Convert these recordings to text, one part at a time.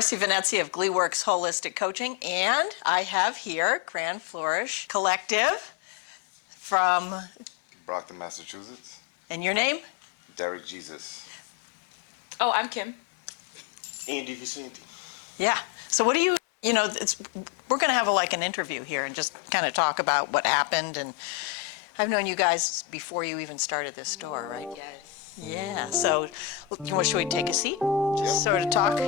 Marcy Venezia of GleeWorks Holistic Coaching, and I have here Grand Flourish Collective from Brockton, Massachusetts. And your name? Derek Jesus. Oh, I'm Kim. Andy Vincente. Yeah. So what do you know, we're going to have an interview here and just kind of talk about what happened. And I've known you guys before you even started this store, right? Yes. Yeah. So should we take a seat? Just sort of talk.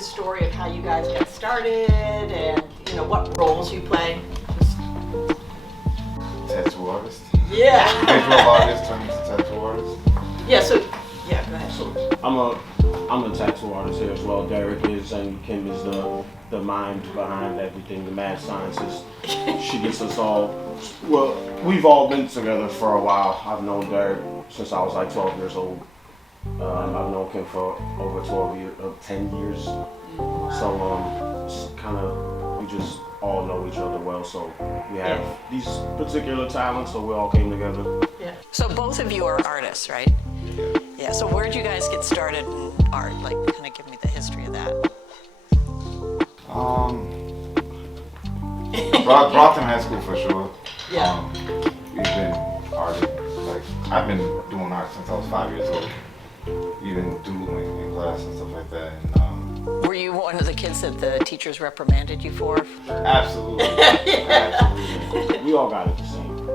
Story of how you guys got started and what roles you play. Tattoo artist. Yeah. Visual artist turning to tattoo artist. Yeah. So go ahead. So I'm a tattoo artist here as well. Derek is, and Kim is the mind behind everything, the mad scientist. She gets us all. Well, we've all been together for a while. I've known Derek since I was like 12 years old. I've known Kim for over 10 years. So it's kind of, we just all know each other well. So we have these particular talents, so we all came together. Yeah. So both of you are artists, right? Yeah. So where did you guys get started in art? Kind of give me the history of that. Brockton High School for sure. Yeah. We've been artists. I've been doing art since I was 5 years old. Even doodling in class and stuff like that. And, were you one of the kids that the teachers reprimanded you for? Absolutely. Absolutely. We all got it the same.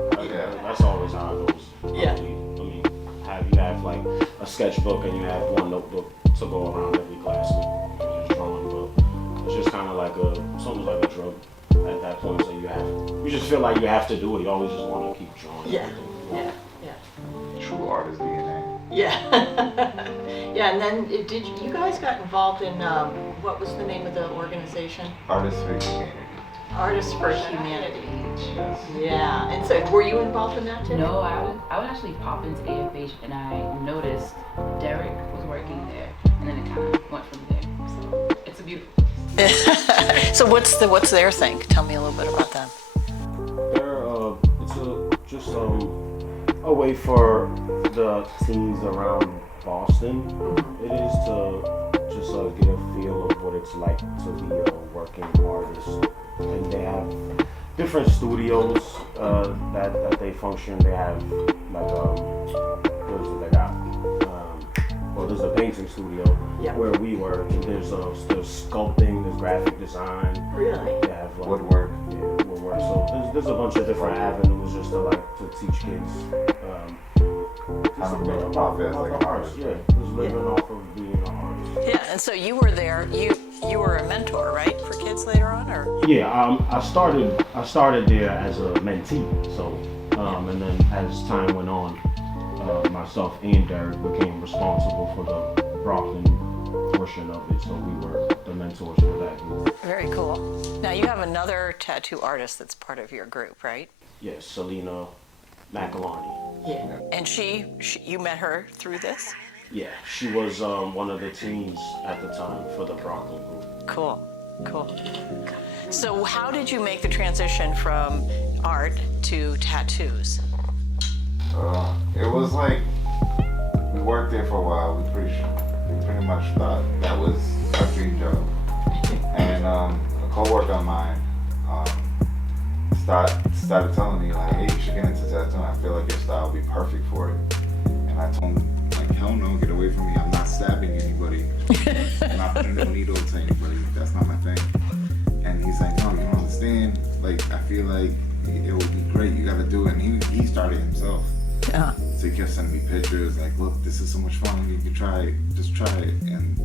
That's always how it goes. Yeah. I mean, you have like a sketchbook and you have one notebook to go around every class with just drawing, but it's just kind of like it's almost like a drug at that point. So you just feel like you have to do it. You always just want to keep drawing. Yeah. True artist DNA. Yeah. Yeah, and then you guys got involved in, what was the name of the organization? Artists for Humanity. Artists for Humanity. Yes. Yeah, and so were you involved in that too? No, I would actually pop into AFH and I noticed Derek was working there, and then it kind of went from there. So it's a beautiful place. So what's their thing? Tell me a little bit about them. It's just a way for the teens around Boston. It is to just get a feel of what it's like to be a working artist. And they have different studios that they function. They have they got? Well, there's a painting studio where we work, and there's sculpting, there's graphic design. Really? They have Woodwork. Yeah, woodwork. So there's a bunch of different avenues just to teach kids. Kind of make a profit as like an artist. Yeah, just living off of being an artist. Yeah, and so you were there. You were a mentor, right, for kids later on, or? Yeah, I started there as a mentee. So, and then as time went on, myself and Derek became responsible for the Brockton portion of it. So we were the mentors for that group. Very cool. Now you have another tattoo artist that's part of your group, right? Yes, Selena McElharney. Yeah. And she you met her through this? Yeah, she was one of the teams at the time for the Brockton group. Cool. So how did you make the transition from art to tattoos? It was like we worked there for a while. We pretty much thought that was our dream job. And a coworker of mine started telling me like, hey, you should get into tattooing. I feel like your style would be perfect for it. And I told him, like, hell no, get away from me. I'm not stabbing anybody. I'm not putting no needle to anybody. That's not my thing. And he's like, no, you don't understand. Like, I feel like it would be great. You got to do it. And he started himself. Yeah. So he kept sending me pictures like, look, this is so much fun. You can try it. Just try it. And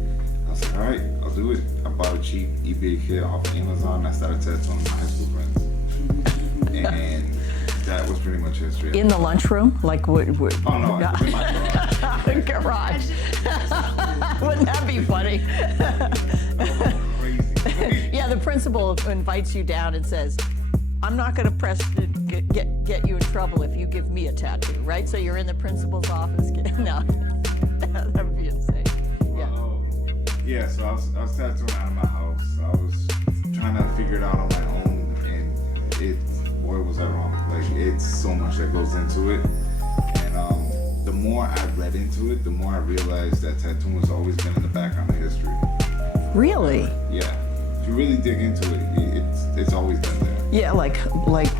was like, all right, I'll do it. I bought a cheap eBay kit off Amazon. I started tattooing my high school friends. And that was pretty much history. In the lunchroom? Like what? Oh no, I in my garage. Wouldn't that be funny? Crazy. Yeah, the principal invites you down and says, I'm not going to get you in trouble if you give me a tattoo, right? So you're in the principal's office. No, that would be insane. Yeah. Yeah, so I was tattooing out of my house. I was trying to figure it out on my own, and boy, was I wrong. Like, it's so much that goes into it. And the more I read into it, the more I realized that tattooing has always been in the background of history. Really? Yeah. If you really dig into it, it's always been there. Yeah, like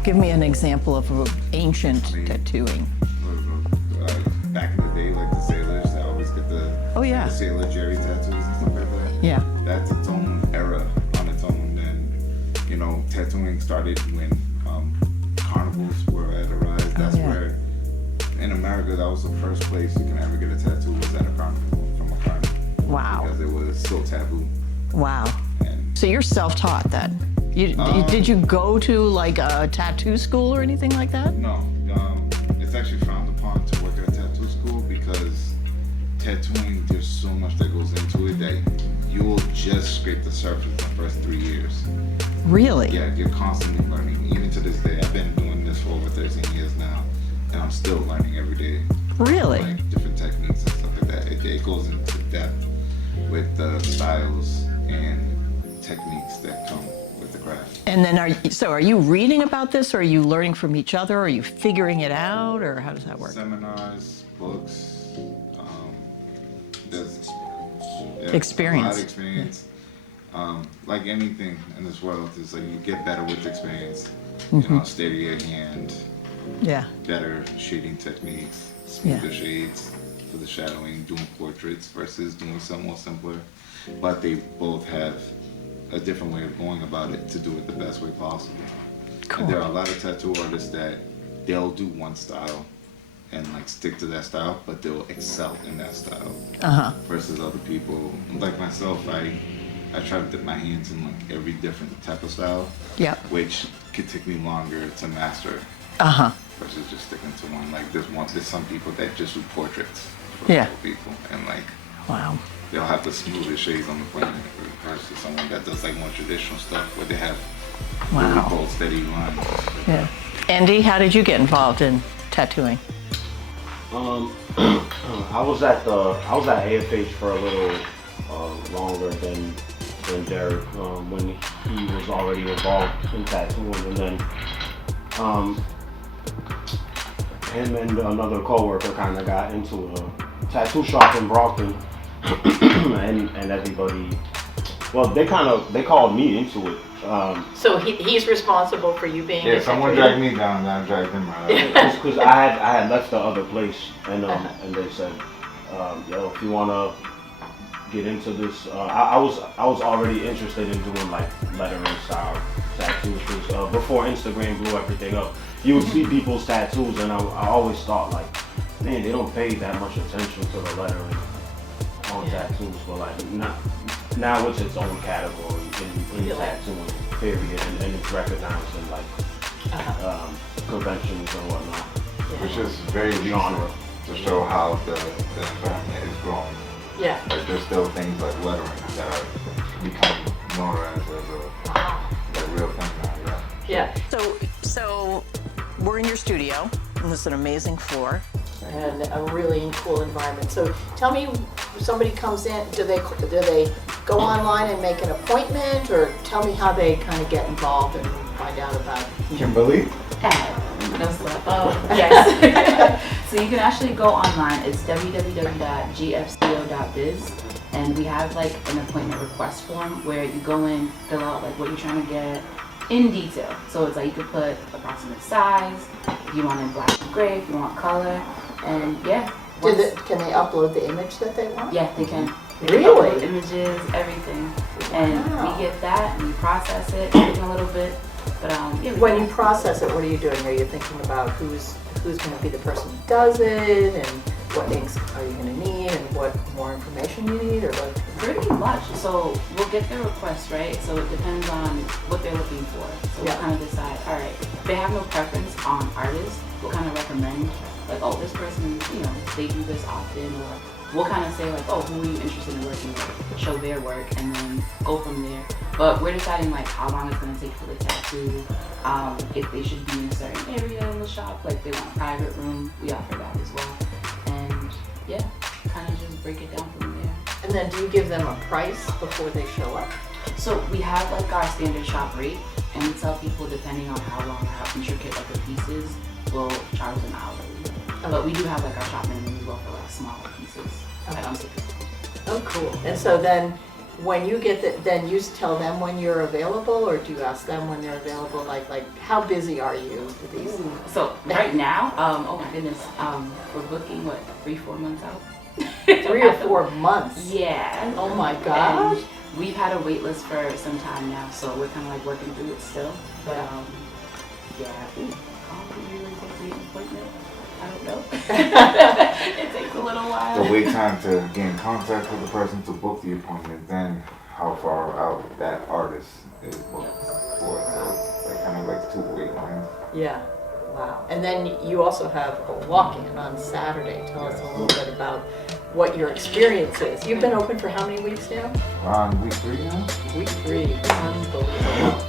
give me an example of ancient tattooing. Back in the day, like the sailors, they always get the sailor Jerry tattoos and stuff like that. Yeah. That's its own era on its own. And tattooing started when carnivals were at a rise. That's where, in America, that was the first place you can ever get a tattoo was at a carnival, from a carnival. Wow. Because it was so taboo. Wow. And So you're self-taught then? Did you go to like a tattoo school or anything like that? no, it's actually frowned upon to work at a tattoo school because tattooing, there's so much that goes into it that you'll just scrape the surface the first 3 years. Really? Yeah, you're constantly learning. Even to this day, I've been doing this for over 13 years now, and I'm still learning every day. Really? Like different techniques and stuff like that. It goes into depth with the styles and techniques that come with the craft. And then are you reading about this, or are you learning from each other, or are you figuring it out, or how does that work? Seminars, books, there's Experience. a lot of experience. Like anything in this world, it's like you get better with experience. Steadier hand, better shading techniques, smoother shades for the shadowing, doing portraits versus doing something more simpler. But they both have a different way of going about it to do it the best way possible. Cool. And there are a lot of tattoo artists that they'll do one style and like stick to that style, but they'll excel in that style. Versus other people, like myself, I try to dip my hands in like every different type of style. Yeah. Which could take me longer to master. Versus just sticking to one. Like there's some people that just do portraits for people, and like Wow. they'll have the smoothest shades on the planet versus someone that does like more traditional stuff where they have really bold, steady lines. Yeah. Andy, how did you get involved in tattooing? I was at AFH for a little longer than Derek when he was already involved in tattooing, and then him and another coworker kind of got into a tattoo shop in Brockton, and everybody. Well, they called me into it. So he's responsible for you being. Yeah, someone dragged me down, and I dragged him right. Because I had left the other place, and they said, yo, if you wanna get into this, I was already interested in doing like lettering style tattoos. Because before Instagram blew everything up, you would see people's tattoos, and I always thought like, man, they don't pay that much attention to the lettering on tattoos, but like now it's its own category in tattooing, period, and it's recognized in like conventions and whatnot. Which is very genre to show how the environment is growing. Yeah. Like there's still things like lettering that are becoming notarized as a real thing now. Yeah. So we're in your studio, and this is an amazing floor and a really cool environment. So tell me, if somebody comes in, do they go online and make an appointment, or tell me how they kind of get involved and find out about it? Kimberly? No slip. Yes. So you can actually go online. It's www.gfco.biz, and we have like an appointment request form where you go in, fill out like what you're trying to get in detail. So it's like you could put approximate size, if you want it black and gray, if you want color, and yeah. Can they upload the image that they want? Yeah, they can. Really? Upload images, everything, and we get that and we process it, take a little bit. But yeah. When you process it, what are you doing? Are you thinking about who's going to be the person who does it, and what inks are you gonna need and what more information you need, or like? Pretty much. So we'll get their request, right? So it depends on what they're looking for. So Yeah. we'll kind of decide, all right, if they have no preference on artists, we'll kind of recommend, like, oh, this person, you know, they do this often, or we'll kind of say, like, oh, who are you interested in working with? Show their work, and then go from there. But we're deciding, like, how long it's going to take for the tattoo, if they should be in a certain area in the shop, like they want a private room, we offer that as well. And yeah, kind of just break it down from there. And then do you give them a price before they show up? So we have like our standard shop rate, and we tell people depending on how long or how intricate like the piece is, we'll charge them hourly. But we do have like our shop minimum as well for like smaller pieces. Okay. Like, Oh, cool. And so then, when you get then you tell them when you're available, or do you ask them when they're available? Like how busy are you with these? so right now, oh my goodness, we're booking what 3-4 months out. 3 or 4 months? Yeah. Oh my gosh. And we've had a wait list for some time now, so we're kind of like working through it still. But yeah, how long do you usually take to get an appointment? I don't know. It takes a little while. The wait time to get in contact with the person to book the appointment, then how far out that artist is booked for. So it's like kind of like 2 wait lines. Yeah. Wow. And then you also have a walk-in on Saturday. Tell us a little bit about what your experience is. You've been open for how many weeks now? We're on week 3 now? Week 3. Unbelievable.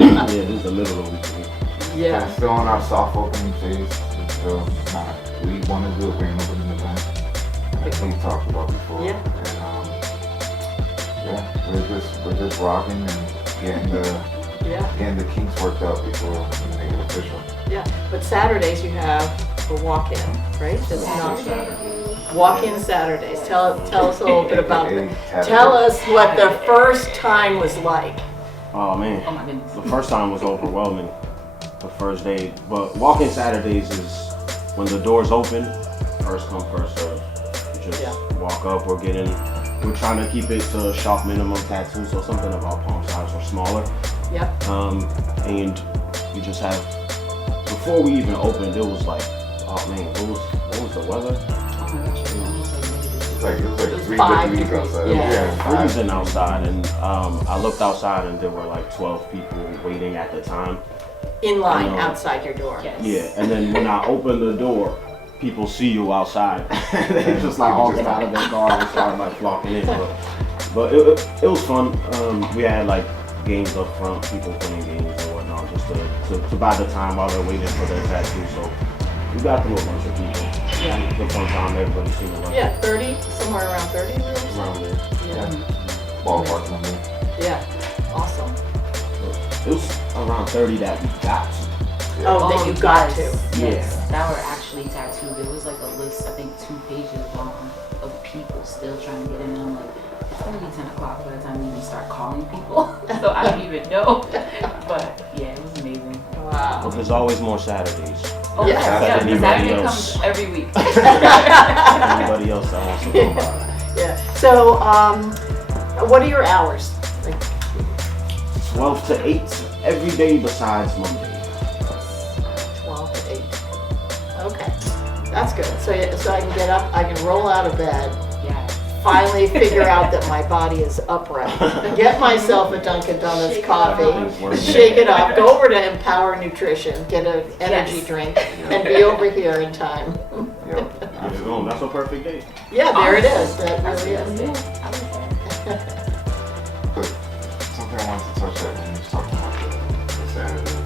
Yeah, this is the middle of the week. Yeah. We're still in our soft opening phase. It's still not. We want to do a grand opening event, like we talked about before. Yeah. And yeah, we're just rocking and getting the kinks worked out before we make it official. Yeah. But Saturdays you have a walk-in, right? That's not walk-in Saturdays. Tell us a little bit about that. Tell us what the first time was like. Oh man, Oh my goodness. the first time was overwhelming. The first day, but walk-in Saturdays is when the doors open, first come, first serve. You just walk up. We're trying to keep it to shop minimum tattoos, so something about palm size or smaller. Yep. And you just have, before we even opened, it was like, oh man, what was the weather? Oh my gosh, it's almost like negative. It was like 3 5 degrees degrees. outside. Yeah. Freezing outside, and I looked outside and there were like 12 people waiting at the time. In line I know. outside your door. Yes. Yeah, and then when I opened the door, people see you outside. They just like all get out of their car and start like flocking in. But it was fun. We had like games up front, people playing games and whatnot, just to buy the time while they're waiting for their tattoo. So we got through a bunch of people. Yeah. The fun time, everybody seemed to like it. Yeah, 30, somewhere around 30 rooms. Around there. Yeah. Ballpark number. Yeah. Awesome. It was around 30 that we got to. Oh, that you got to. Yes, that were actually tattooed. There was like a list, I think 2 pages long of people still trying to get in. And I'm like, it's gonna be 10 o'clock by the time we even start calling people. So I don't even know. But yeah, it was amazing. Wow. But there's always more Saturdays. Oh Yeah. yeah, Anybody Saturday else? comes every week. Anybody else that wants to come by. Yeah. So, what are your hours? Like, 12 to 8 every day besides Monday. 12 to 8. Okay. That's good. So I can get up, I can roll out of bed, Yeah. finally figure out that my body is upright, get myself a Dunkin' Donuts Shake it coffee, up. shake it up, go over to Empower Nutrition, get an energy Yes. drink, and be over here in time. Yep. That's a perfect day. Yeah, there it is. That That's really what is. I said. I like that. But something I wanted to touch on when you was talking about the Saturday.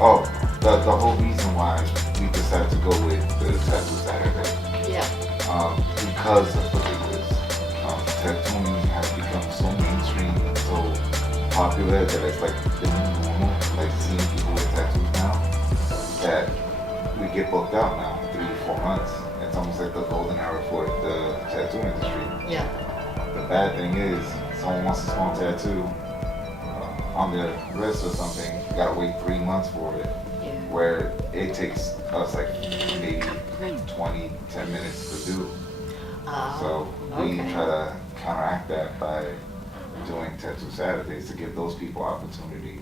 Oh, the whole reason why we decided to go with the tattoo Saturday. Yeah. Because of the big list. Tattooing has become so mainstream and so popular that it's like the new normal. Like seeing people with tattoos now, that we get booked out now 3-4 months. It's almost like the golden hour for the tattoo industry. Yeah. The bad thing is, someone wants a small tattoo on their wrist or something, you gotta wait 3 months for it. Yeah. Where it takes us like maybe 10 minutes to do. So we okay. try to counteract that by doing Tattoo Saturdays to give those people opportunity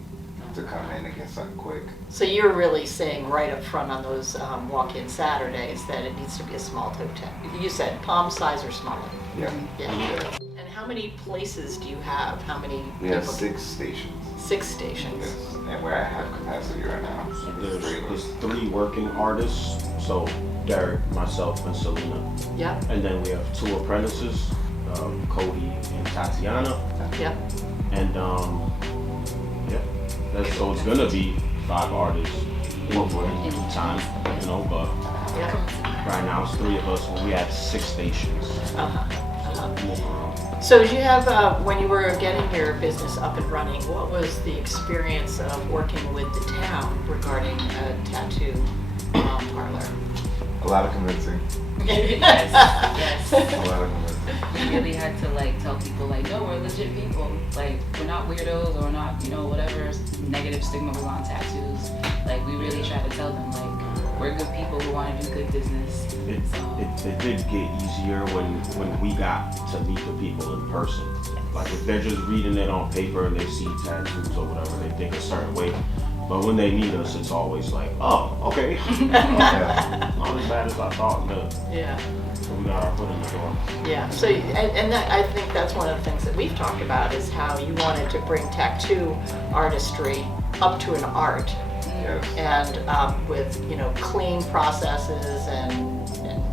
to come in and get something quick. So you're really saying right up front on those walk-in Saturdays that it needs to be a small toe tap. You said palm size or smaller. Yeah. Yeah. Yeah. And how many places do you have? How many We have people? 6 stations. 6 stations. Yes. And we're at half capacity right now. There's 3 working artists, so Derek, myself, and Selena. Yep, And then we have 2 apprentices, Cody and Tatiana. yep. And so it's gonna be 5 artists in time, you know, but Yep. right now it's 3 of us when we have 6 stations. Move around. So did you have, when you were getting your business up and running, what was the experience of working with the town regarding a tattoo parlor? A lot of convincing. Yes, yes. A lot of convincing. We really had to like tell people like, no, we're legit people. Like, we're not weirdos or not, you know, whatever negative stigma was on tattoos. Like, we really try to tell them like, we're good people who want to do good business. It did get easier when we got to meet the people in person. Like if they're just reading it on paper and they see tattoos or whatever, they think a certain way. But when they meet us, it's always like, oh, okay. Not as bad as I thought. No. Yeah. So we got our foot in the door. Yeah, so, and that, I think that's one of the things that we've talked about is how you wanted to bring tattoo artistry up to an art. Yes. And with, you know, clean processes and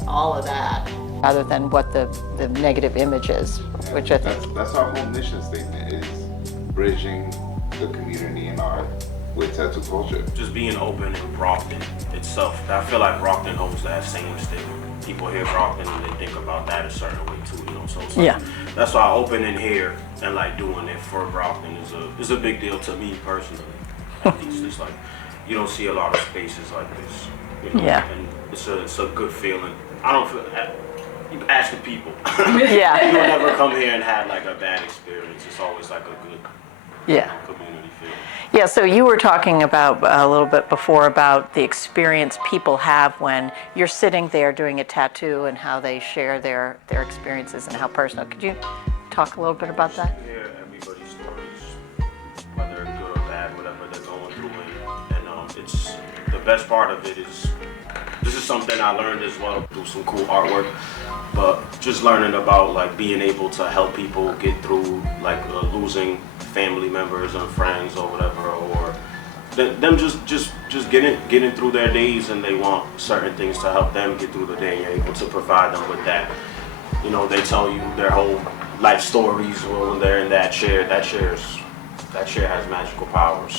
all of that. Rather than what the negative image is, which I think. That's our whole mission statement is bridging the community and art with tattoo culture. Just being open in Brockton itself. I feel like Brockton holds that same stigma. People hear Brockton and they think about that a certain way too, you know. So it's like, Yeah. That's why opening here and like doing it for Brockton is a big deal to me personally. At least it's like you don't see a lot of spaces like this, you know. Yeah. And it's a good feeling. I don't feel. You ask the people. Yeah. You'll never come here and have like a bad experience. It's always like a good Yeah. community feel. Yeah, so you were talking about a little bit before about the experience people have when you're sitting there doing a tattoo and how they share their experiences and how personal. Could you talk a little bit about that? Hear everybody's stories, whether good or bad, whatever they're going through, and it's the best part of it is this is something I learned as well through some cool artwork, but just learning about like being able to help people get through like losing family members and friends or whatever, or them just getting through their days, and they want certain things to help them get through the day, and you're able to provide them with that. You know, they tell you their whole life stories when they're in that chair. That chair has magical powers.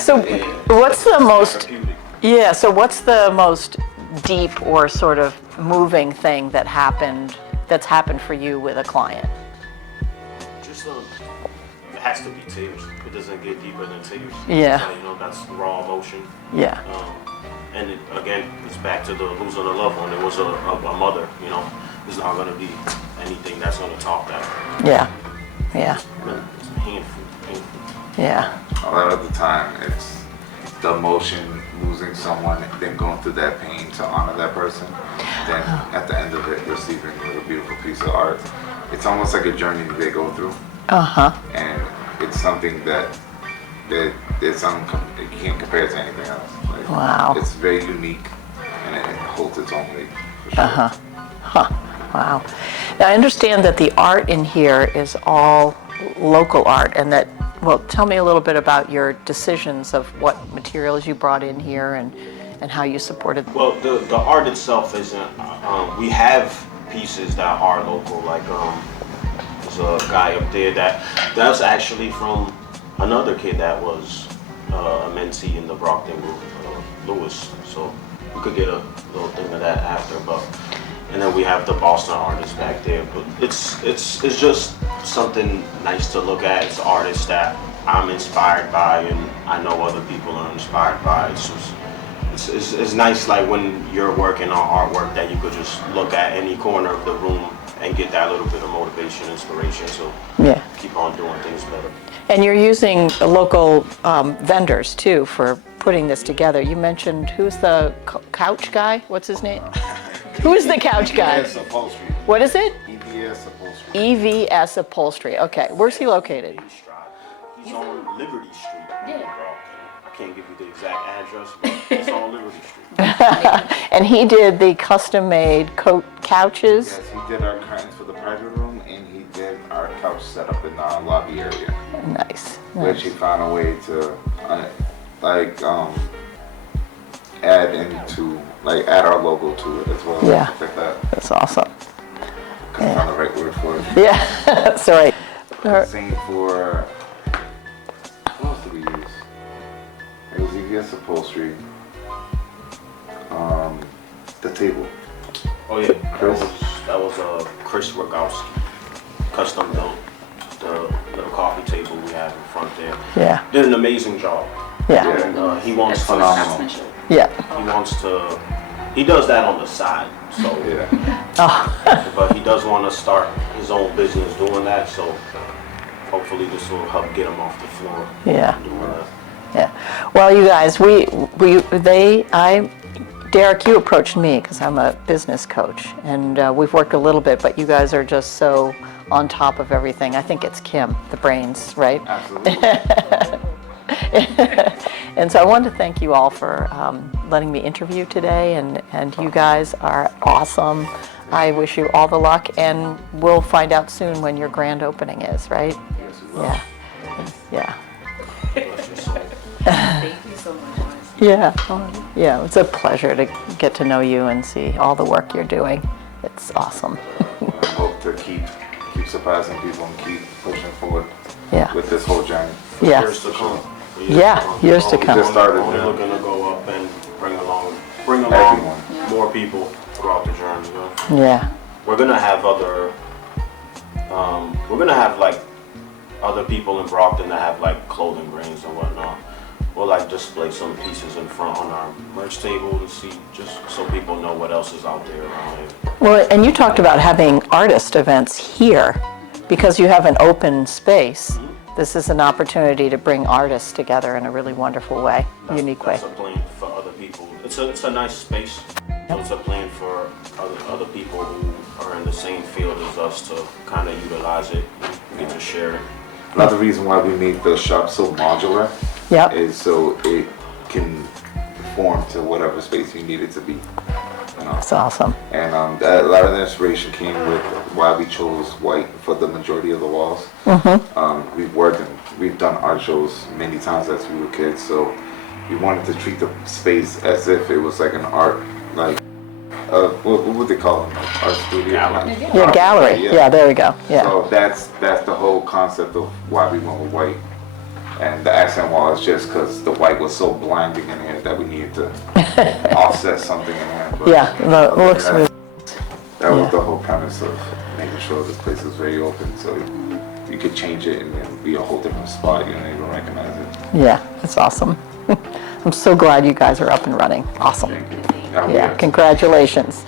So what's the most, therapeutic. yeah, so what's the most deep or sort of moving thing that's happened for you with a client? Just it has to be tears. It doesn't get deeper than tears. Yeah. So, you know, that's raw emotion. Yeah. And again, it's back to the losing a loved one. It was a mother, you know. There's not going to be anything that's going to top that. Yeah. Yeah. It's painful. Yeah. A lot of the time, it's the emotion, losing someone, then going through that pain to honor that person. Then at the end of it, receiving a beautiful piece of art. It's almost like a journey they go through. Uh-huh. And it's something that you can't compare it to anything else. Like, Wow. It's very unique, and it holds its own weight, for sure. Uh-huh. Huh. Wow. Now, I understand that the art in here is all local art, and that, well, tell me a little bit about your decisions of what materials you brought in here and how you supported. Well, the art itself isn't. We have pieces that are local, like there's a guy up there that's actually from another kid that was a mentee in the Brockton group, Lewis. So we could get a little thing of that after, and then we have the Boston artist back there. But it's just something nice to look at. It's artists that I'm inspired by, and I know other people are inspired by. It's nice, like when you're working on artwork, that you could just look at any corner of the room and get that little bit of motivation, inspiration. So Yeah. keep on doing things better. And you're using local vendors, too, for putting this together. You mentioned, who's the couch guy? What's his name? Who's the couch guy? EBS upholstery. What is it? EBS upholstery. EVS Upholstery. Okay, where's he located? He's on Liberty Street. Yeah. I can't give you the exact address, but it's on Liberty Street. And he did the custom-made coat couches. Yes, he did our curtains for the private room, and he did our couch setup in the lobby area, Nice. which he found a way to, add into, add our logo to it as well. Yeah. Stuff like that. That's awesome. Couldn't find the right word for it. Yeah, that's all right. Same for, what else did we use? It was EVS Upholstery. The table. Oh yeah, that was Chris Rogowski, custom built the little coffee table we have in front there. Yeah, Did an amazing job. yeah, And he wants to. Phenomenal. yeah. He wants to. He does that on the side. So, Yeah. but he does want to start his own business doing that. So, hopefully, this will help get him off the floor. Yeah. Doing that. Yeah. Well, you guys, Derek, you approached me because I'm a business coach, and we've worked a little bit, but you guys are just so on top of everything. I think it's Kim, the brains, right? Absolutely. And so I wanted to thank you all for letting me interview today, and you guys are awesome. I wish you all the luck, and we'll find out soon when your grand opening is, right? Yes, we will. Yeah. Yeah. Bless your soul. Thank you so much, Marcy. Yeah, yeah, it's a pleasure to get to know you and see all the work you're doing. It's awesome. I hope to keep surprising people and keep pushing forward Yeah, with this whole journey. yeah, Years to come. Yeah, years to come. Just started, Only yeah. looking to go up and bring along Everyone. more people throughout the journey. You know? yeah, We're gonna have other people in Brockton that have like clothing brands and whatnot. We'll display some pieces in front on our merch table to see, just so people know what else is out there around here. Well, and you talked about having artist events here because you have an open space. This is an opportunity to bring artists together in a really wonderful way, unique way. That's a plan for other people. It's a nice space. So it's a plan for other people who are in the same field as us to kind of utilize it and get to share it. Another reason why we made the shop so modular Yep, is so it can conform to whatever space you need it to be. You know? that's awesome. And a lot of the inspiration came with why we chose white for the majority of the walls. We've done art shows many times as we were kids, so we wanted to treat the space as if it was like an art, what would they call them? Art studio? Gallery. Your gallery, yeah, there we go, yeah. So that's the whole concept of why we went with white. And the accent wall is just because the white was so blinding in here that we needed to offset something in here. But Yeah, the looks really, that was yeah. the whole premise of making sure this place was very open, so you could change it and then be a whole different spot. You don't even recognize it. yeah, that's awesome. I'm so glad you guys are up and running. Awesome. Thank you. Yeah, congratulations.